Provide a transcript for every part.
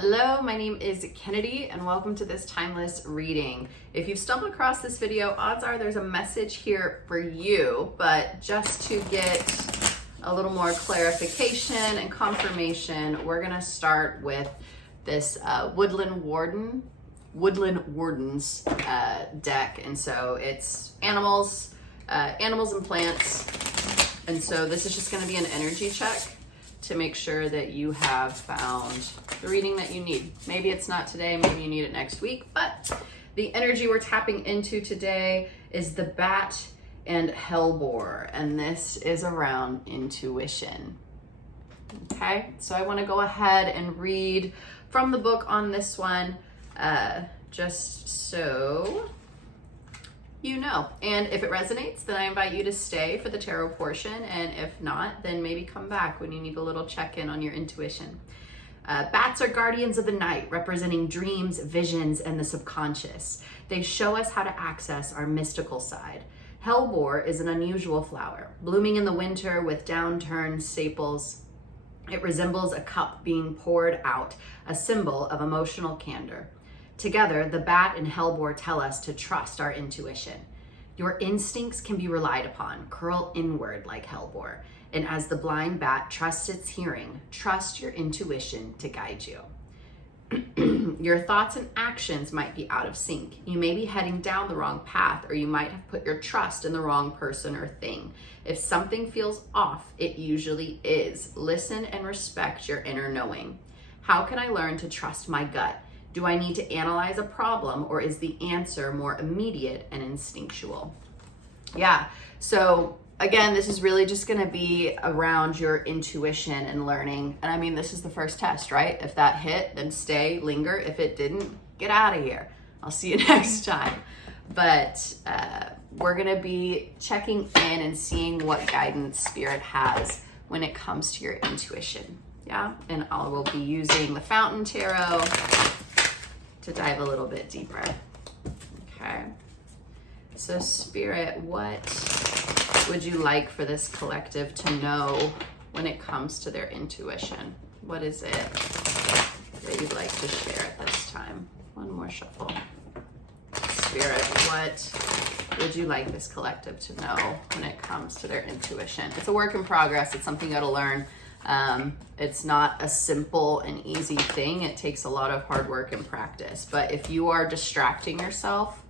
Hello, my name is Kennedy and welcome to this timeless reading. If you've stumbled across this video, odds are there's a message here for you, but just to get a little more clarification and confirmation, we're gonna start with this Woodland Wardens deck. And so it's animals and plants. And so this is just gonna be an energy check to make sure that you have found the reading that you need. Maybe it's not today, maybe you need it next week, but the energy we're tapping into today is the bat and hellebore, and this is around intuition. Okay, so I want to go ahead and read from the book on this one, just so you know. And if it resonates, then I invite you to stay for the tarot portion, and if not, then maybe come back when you need a little check-in on your intuition. Bats are guardians of the night, representing dreams, visions, and the subconscious. They show us how to access our mystical side. Hellebore is an unusual flower, blooming in the winter with downturned sepals. It resembles a cup being poured out, a symbol of emotional candor. Together, the bat and hellebore tell us to trust our intuition. Your instincts can be relied upon. Curl inward like hellebore. And as the blind bat trusts its hearing, trust your intuition to guide you. Your thoughts and actions might be out of sync. You may be heading down the wrong path, or you might have put your trust in the wrong person or thing. If something feels off, it usually is. Listen and respect your inner knowing. How can I learn to trust my gut? Do I need to analyze a problem, or is the answer more immediate and instinctual? Yeah, so again, this is really just gonna be around your intuition and learning. And I mean, this is the first test, right? If that hit, then stay, linger. If it didn't, get out of here. I'll see you next time. But we're gonna be checking in and seeing what guidance Spirit has when it comes to your intuition. Yeah, and I will be using the Fountain Tarot to dive a little bit deeper. Okay, so Spirit, what would you like for this collective to know when it comes to their intuition? What is it that you'd like to share at this time? One more shuffle. Spirit, what would you like this collective to know when it comes to their intuition? It's a work in progress. It's something you gotta learn. It's not a simple and easy thing. It takes a lot of hard work and practice. But if you are distracting yourself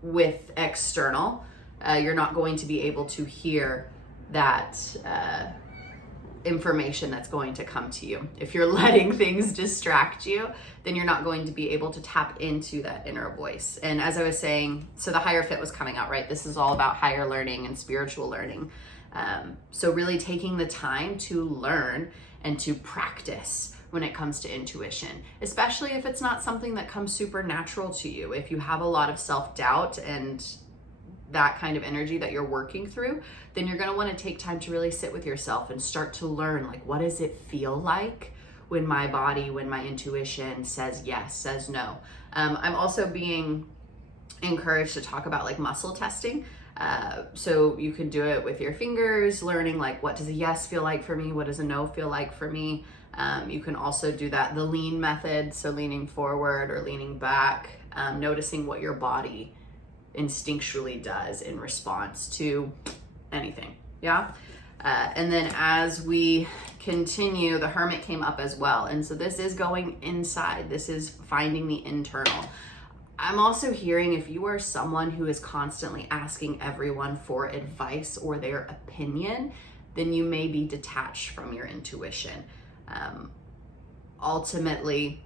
with external, you're not going to be able to hear that information that's going to come to you. If you're letting things distract you, then you're not going to be able to tap into that inner voice. And as I was saying, so the higher fit was coming out, right? This is all about higher learning and spiritual learning. So really taking the time to learn and to practice when it comes to intuition, especially if it's not something that comes super natural to you. If you have a lot of self-doubt and that kind of energy that you're working through, then you're gonna wanna take time to really sit with yourself and start to learn, like, what does it feel like when my body, when my intuition says yes, says no. I'm also being encouraged to talk about like muscle testing. So you can do it with your fingers, learning like, what does a yes feel like for me? What does a no feel like for me? You can also do that, the lean method. So leaning forward or leaning back, noticing what your body instinctually does in response to anything. Yeah. And then as we continue, the Hermit came up as well. And so this is going inside. This is finding the internal. I'm also hearing if you are someone who is constantly asking everyone for advice or their opinion, then you may be detached from your intuition. Ultimately,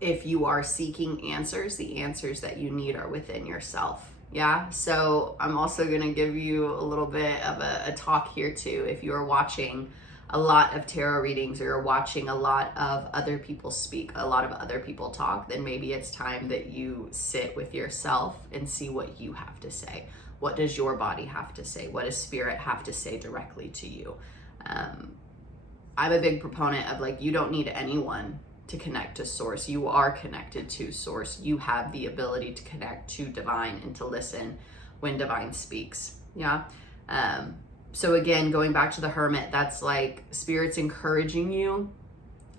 if you are seeking answers, the answers that you need are within yourself. Yeah, so I'm also gonna give you a little bit of a talk here too. If you are watching a lot of tarot readings or you're watching a lot of other people speak, a lot of other people talk, then maybe it's time that you sit with yourself and see what you have to say. What does your body have to say? What does Spirit have to say directly to you? I'm a big proponent of like, you don't need anyone to connect to source. You are connected to source. You have the ability to connect to divine and to listen when divine speaks. Yeah. So again, going back to the Hermit, that's like Spirit's encouraging you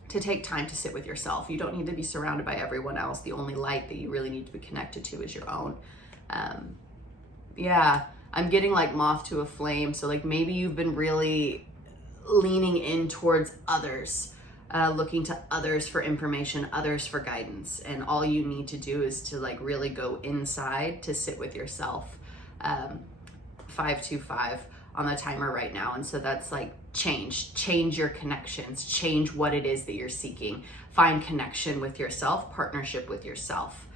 to take time to sit with yourself. You don't need to be surrounded by everyone else. The only light that you really need to be connected to is your own. Yeah, I'm getting like moth to a flame. So like maybe you've been really leaning in towards others, looking to others for information, others for guidance. And all you need to do is to like really go inside to sit with yourself. 525 on the timer right now. And so that's like change your connections, change what it is that you're seeking, find connection with yourself, partnership with yourself.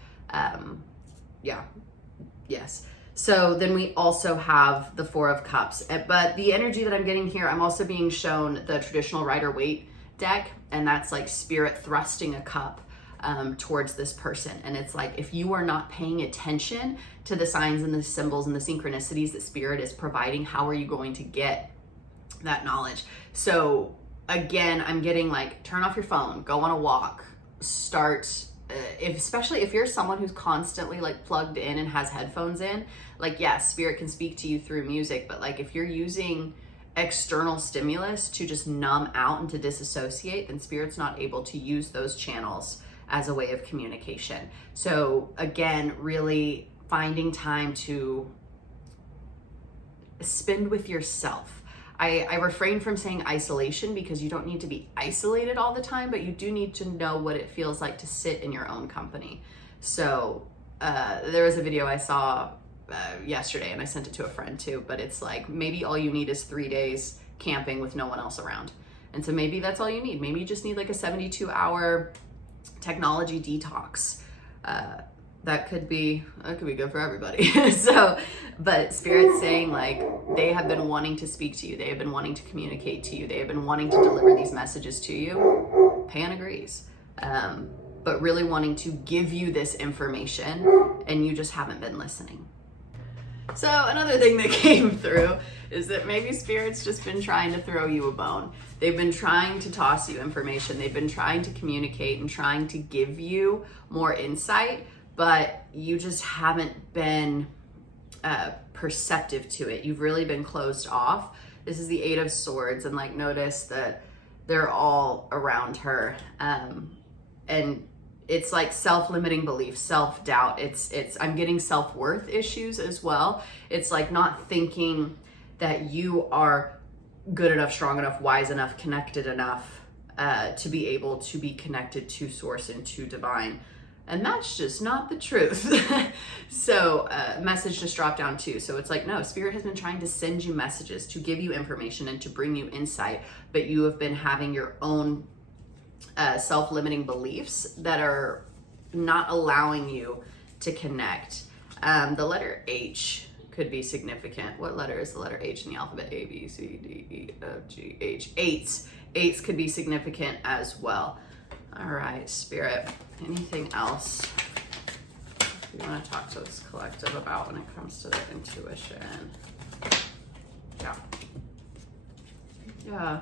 Yes. So then we also have the Four of Cups, but the energy that I'm getting here, I'm also being shown the traditional Rider-Waite deck, and that's like spirit thrusting a cup towards this person. And it's like, if you are not paying attention to the signs and the symbols and the synchronicities that spirit is providing, how are you going to get that knowledge? So again, I'm getting like, turn off your phone, go on a walk, start, especially if you're someone who's constantly like plugged in and has headphones in, like, yes, spirit can speak to you through music, but like if you're using external stimulus to just numb out and to disassociate, then spirit's not able to use those channels as a way of communication. So again, really finding time to spend with yourself. I refrain from saying isolation because you don't need to be isolated all the time, but you do need to know what it feels like to sit in your own company. So there was a video I saw yesterday, and I sent it to a friend too, but it's like, maybe all you need is 3 days camping with no one else around. And so maybe that's all you need. Maybe you just need like a 72-hour technology detox. That could be good for everybody. So, but Spirit's saying like, they have been wanting to speak to you. They have been wanting to communicate to you. They have been wanting to deliver these messages to you. Pan agrees. But really wanting to give you this information, and you just haven't been listening. So another thing that came through is that maybe Spirit's just been trying to throw you a bone. They've been trying to toss you information. They've been trying to communicate and trying to give you more insight, but you just haven't been perceptive to it. You've really been closed off. This is the Eight of Swords, and like, notice that they're all around her. And it's like self-limiting beliefs, self-doubt. I'm getting self-worth issues as well. It's like not thinking that you are good enough, strong enough, wise enough, connected enough to be able to be connected to source and to divine. And that's just not the truth. So message just dropped down too. So it's like, no, Spirit has been trying to send you messages to give you information and to bring you insight, but you have been having your own self-limiting beliefs that are not allowing you to connect. The letter H could be significant. What letter is the letter H in the alphabet? A, B, C, D, E, F, G, H. Eights could be significant as well. All right, Spirit, anything else you want to talk to this collective about when it comes to their intuition? Yeah.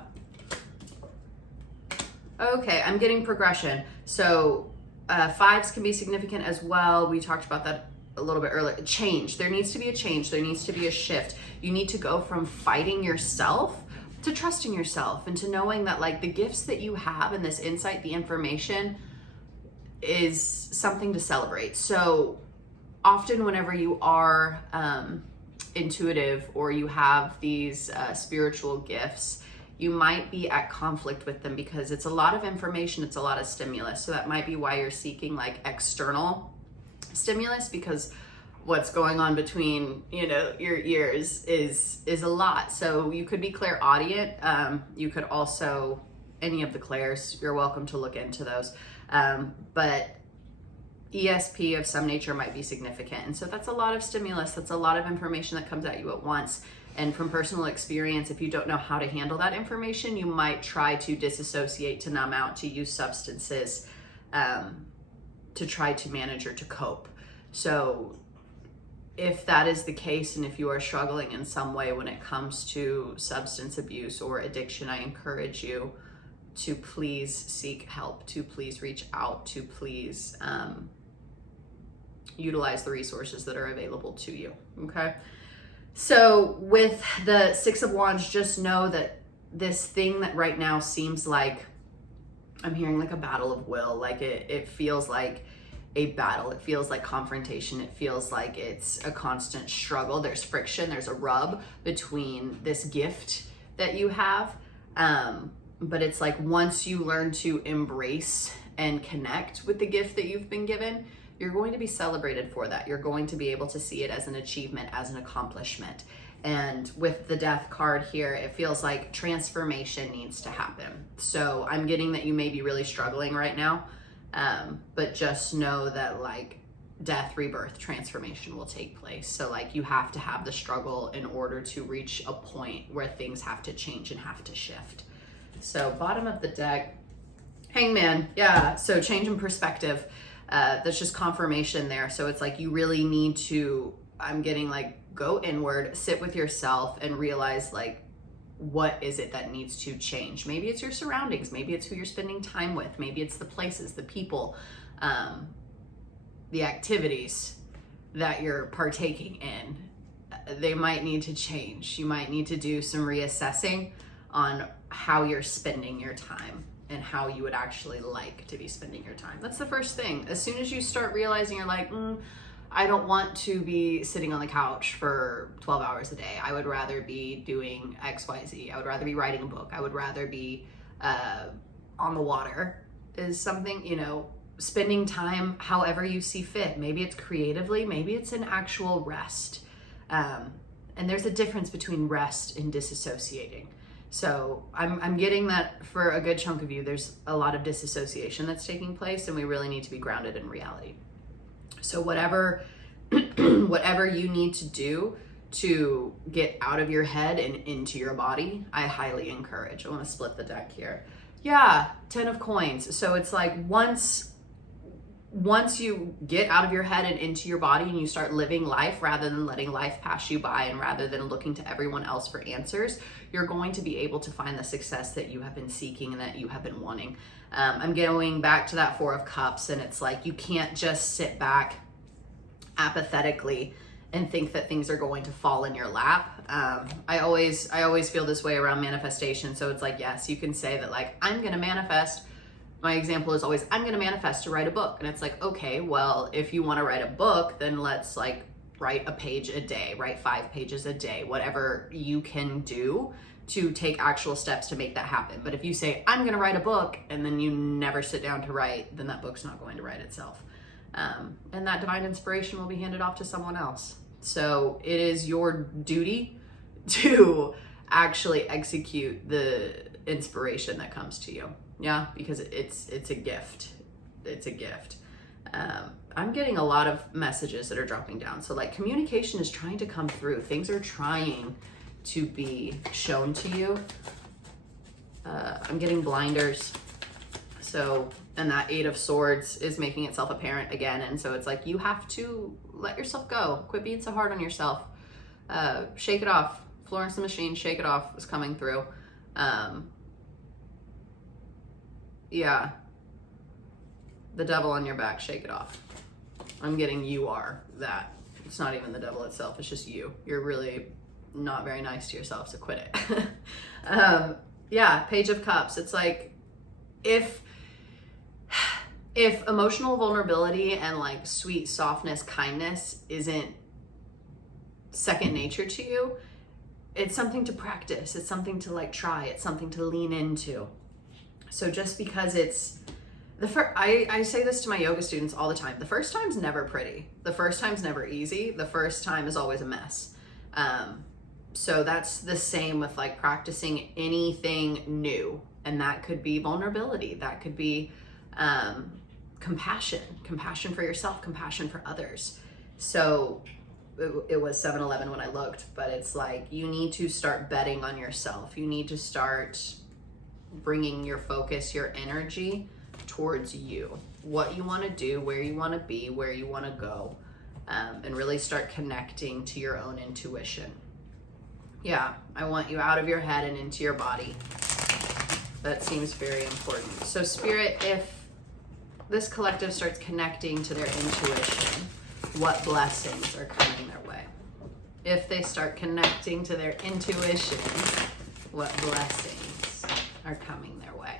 Okay, I'm getting progression. So fives can be significant as well. We talked about that a little bit earlier. Change. There needs to be a change. There needs to be a shift. You need to go from fighting yourself to trusting yourself and to knowing that like the gifts that you have and this insight, the information is something to celebrate. So often whenever you are intuitive or you have these spiritual gifts, you might be at conflict with them because it's a lot of information, it's a lot of stimulus. So that might be why you're seeking like external stimulus, because what's going on between, your ears is a lot. So you could be clairaudient. You could also, any of the clairs, you're welcome to look into those. But ESP of some nature might be significant. And so that's a lot of stimulus. That's a lot of information that comes at you at once. And from personal experience, if you don't know how to handle that information, you might try to disassociate, to numb out, to use substances to try to manage or to cope. So if that is the case, and if you are struggling in some way when it comes to substance abuse or addiction, I encourage you to please seek help, to please reach out, to please utilize the resources that are available to you, okay? So with the Six of Wands, just know that this thing that right now seems like I'm hearing like a battle of will. Like it feels like a battle. It feels like confrontation. It feels like it's a constant struggle. There's friction. There's a rub between this gift that you have. But it's like once you learn to embrace and connect with the gift that you've been given, you're going to be celebrated for that. You're going to be able to see it as an achievement, as an accomplishment. And with the death card here, it feels like transformation needs to happen. So I'm getting that you may be really struggling right now, but just know that like death, rebirth, transformation will take place. So like you have to have the struggle in order to reach a point where things have to change and have to shift. So bottom of the deck, Hangman. Yeah, so change in perspective. That's just confirmation there. So it's like you really need to, I'm getting like, go inward, sit with yourself and realize like, what is it that needs to change? Maybe it's your surroundings. Maybe it's who you're spending time with. Maybe it's the places, the people, the activities that you're partaking in. They might need to change. You might need to do some reassessing on how you're spending your time and how you would actually like to be spending your time. That's the first thing. As soon as you start realizing you're like, I don't want to be sitting on the couch for 12 hours a day. I would rather be doing XYZ. I would rather be writing a book. I would rather be on the water, is something, you know, spending time however you see fit. Maybe it's creatively, maybe it's an actual rest. And there's a difference between rest and disassociating. So I'm getting that for a good chunk of you, there's a lot of disassociation that's taking place and we really need to be grounded in reality. So whatever you need to do to get out of your head and into your body, I highly encourage. I want to split the deck here. Yeah, 10 of coins. So it's like once you get out of your head and into your body and you start living life rather than letting life pass you by and rather than looking to everyone else for answers, you're going to be able to find the success that you have been seeking and that you have been wanting. I'm going back to that 4 of Cups, and it's like you can't just sit back apathetically and think that things are going to fall in your lap. I always feel this way around manifestation. So it's like, yes, you can say that like, I'm going to manifest. My example is always, I'm going to manifest to write a book. And it's like, okay, well, if you want to write a book, then let's like write a page a day, write 5 pages a day, whatever you can do to take actual steps to make that happen. But if you say, I'm going to write a book, and then you never sit down to write, then that book's not going to write itself. And that divine inspiration will be handed off to someone else. So it is your duty to actually execute the inspiration that comes to you. Yeah, because it's a gift. It's a gift. I'm getting a lot of messages that are dropping down. So like communication is trying to come through. Things are trying to be shown to you. I'm getting blinders. So, and that 8 of Swords is making itself apparent again. And so it's like, you have to let yourself go. Quit being so hard on yourself. Shake it off. Florence the Machine, Shake It Off is coming through. Yeah. The devil on your back, shake it off. I'm getting you are that. It's not even the devil itself. It's just you. You're really not very nice to yourself, so quit it. Yeah, Page of Cups. It's like, if emotional vulnerability and like sweet softness, kindness isn't second nature to you, it's something to practice. It's something to like try. It's something to lean into. So just because it's I say this to my yoga students all the time. The first time's never pretty. The first time's never easy. The first time is always a mess. So that's the same with like practicing anything new. And that could be vulnerability. That could be compassion for yourself, compassion for others. So it was 7-Eleven when I looked, but it's like, you need to start betting on yourself. You need to start bringing your focus, your energy towards you, what you want to do, where you want to be, where you want to go, and really start connecting to your own intuition. Yeah, I want you out of your head and into your body. That seems very important. So Spirit, if this collective starts connecting to their intuition, what blessings are coming their way? If they start connecting to their intuition, what blessings are coming their way?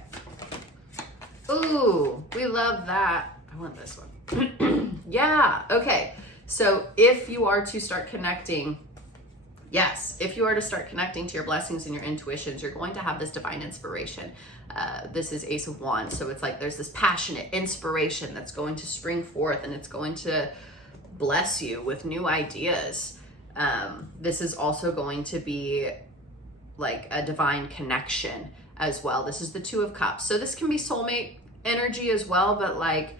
Ooh, we love that. I want this one. Yeah, okay. So if you are to start connecting, yes, if you are to start connecting to your blessings and your intuitions, you're going to have this divine inspiration. This is Ace of Wands. So it's like there's this passionate inspiration that's going to spring forth, and it's going to bless you with new ideas. This is also going to be like a divine connection as well. This is the Two of Cups. So this can be soulmate energy as well, but like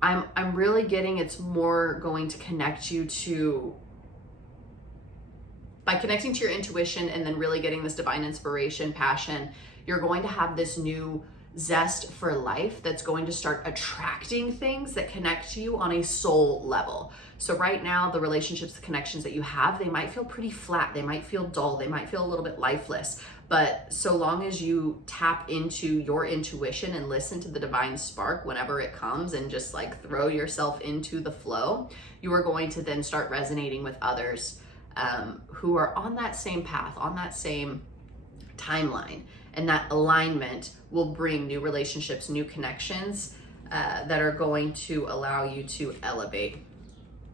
I'm really getting it's more going to connect you to, by connecting to your intuition and then really getting this divine inspiration, passion, you're going to have this new zest for life that's going to start attracting things that connect to you on a soul level. So right now, the relationships, the connections that you have, they might feel pretty flat. They might feel dull. They might feel a little bit lifeless. But so long as you tap into your intuition and listen to the divine spark whenever it comes and just like throw yourself into the flow, you are going to then start resonating with others who are on that same path, on that same timeline. And that alignment will bring new relationships, new connections that are going to allow you to elevate.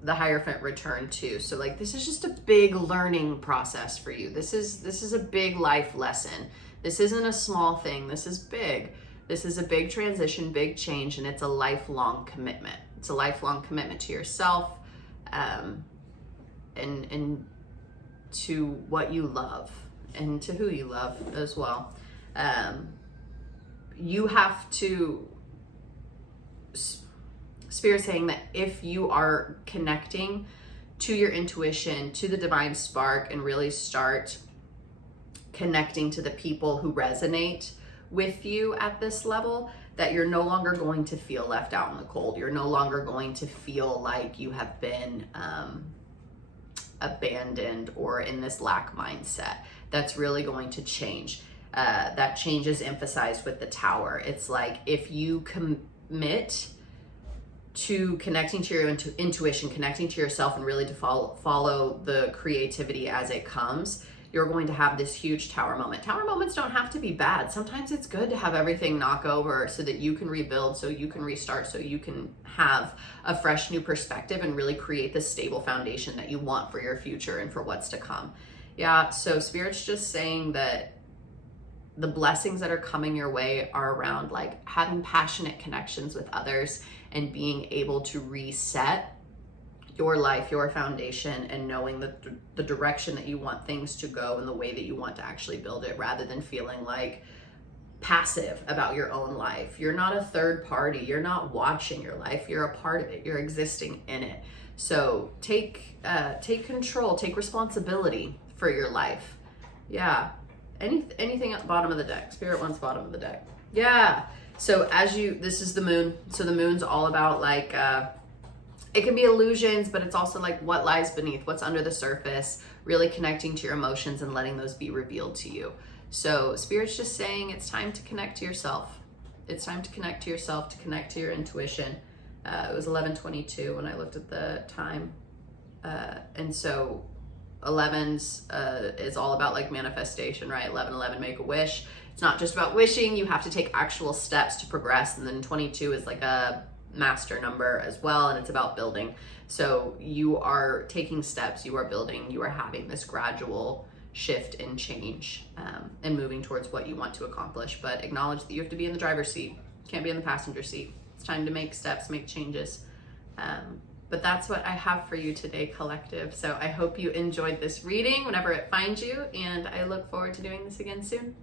The Hierophant return too. So like this is just a big learning process for you. This is a big life lesson. This isn't a small thing. This is big. This is a big transition, big change, and it's a lifelong commitment. It's a lifelong commitment to yourself and to what you love and to who you love as well. You have to, Spirit saying that if you are connecting to your intuition, to the divine spark, and really start connecting to the people who resonate with you at this level, that you're no longer going to feel left out in the cold. You're no longer going to feel like you have been abandoned or in this lack mindset. That's really going to change. That change is emphasized with the Tower. It's like if you commit to connecting to your intuition, connecting to yourself, and really to follow the creativity as it comes, you're going to have this huge Tower moment. Tower moments don't have to be bad. Sometimes it's good to have everything knock over so that you can rebuild, so you can restart, so you can have a fresh new perspective and really create this stable foundation that you want for your future and for what's to come. Yeah, so Spirit's just saying that the blessings that are coming your way are around like having passionate connections with others and being able to reset your life, your foundation, and knowing the direction that you want things to go and the way that you want to actually build it, rather than feeling like passive about your own life. You're not a third party. You're not watching your life. You're a part of it. You're existing in it. So take control, take responsibility for your life. Yeah. Anything at the bottom of the deck. Spirit wants bottom of the deck. Yeah. So this is the moon. So the moon's all about like, it can be illusions, but it's also like what lies beneath, what's under the surface, really connecting to your emotions and letting those be revealed to you. So Spirit's just saying it's time to connect to yourself. It's time to connect to yourself, to connect to your intuition. It was 11:22 when I looked at the time. And so 11's is all about like manifestation, right? 11:11, make a wish. It's not just about wishing. You have to take actual steps to progress. And then 22 is like a master number as well, and it's about building. So you are taking steps, you are building, you are having this gradual shift and change and moving towards what you want to accomplish. But acknowledge that you have to be in the driver's seat. You can't be in the passenger seat. It's time to make steps, make changes. But that's what I have for you today, collective. So I hope you enjoyed this reading whenever it finds you, and I look forward to doing this again soon.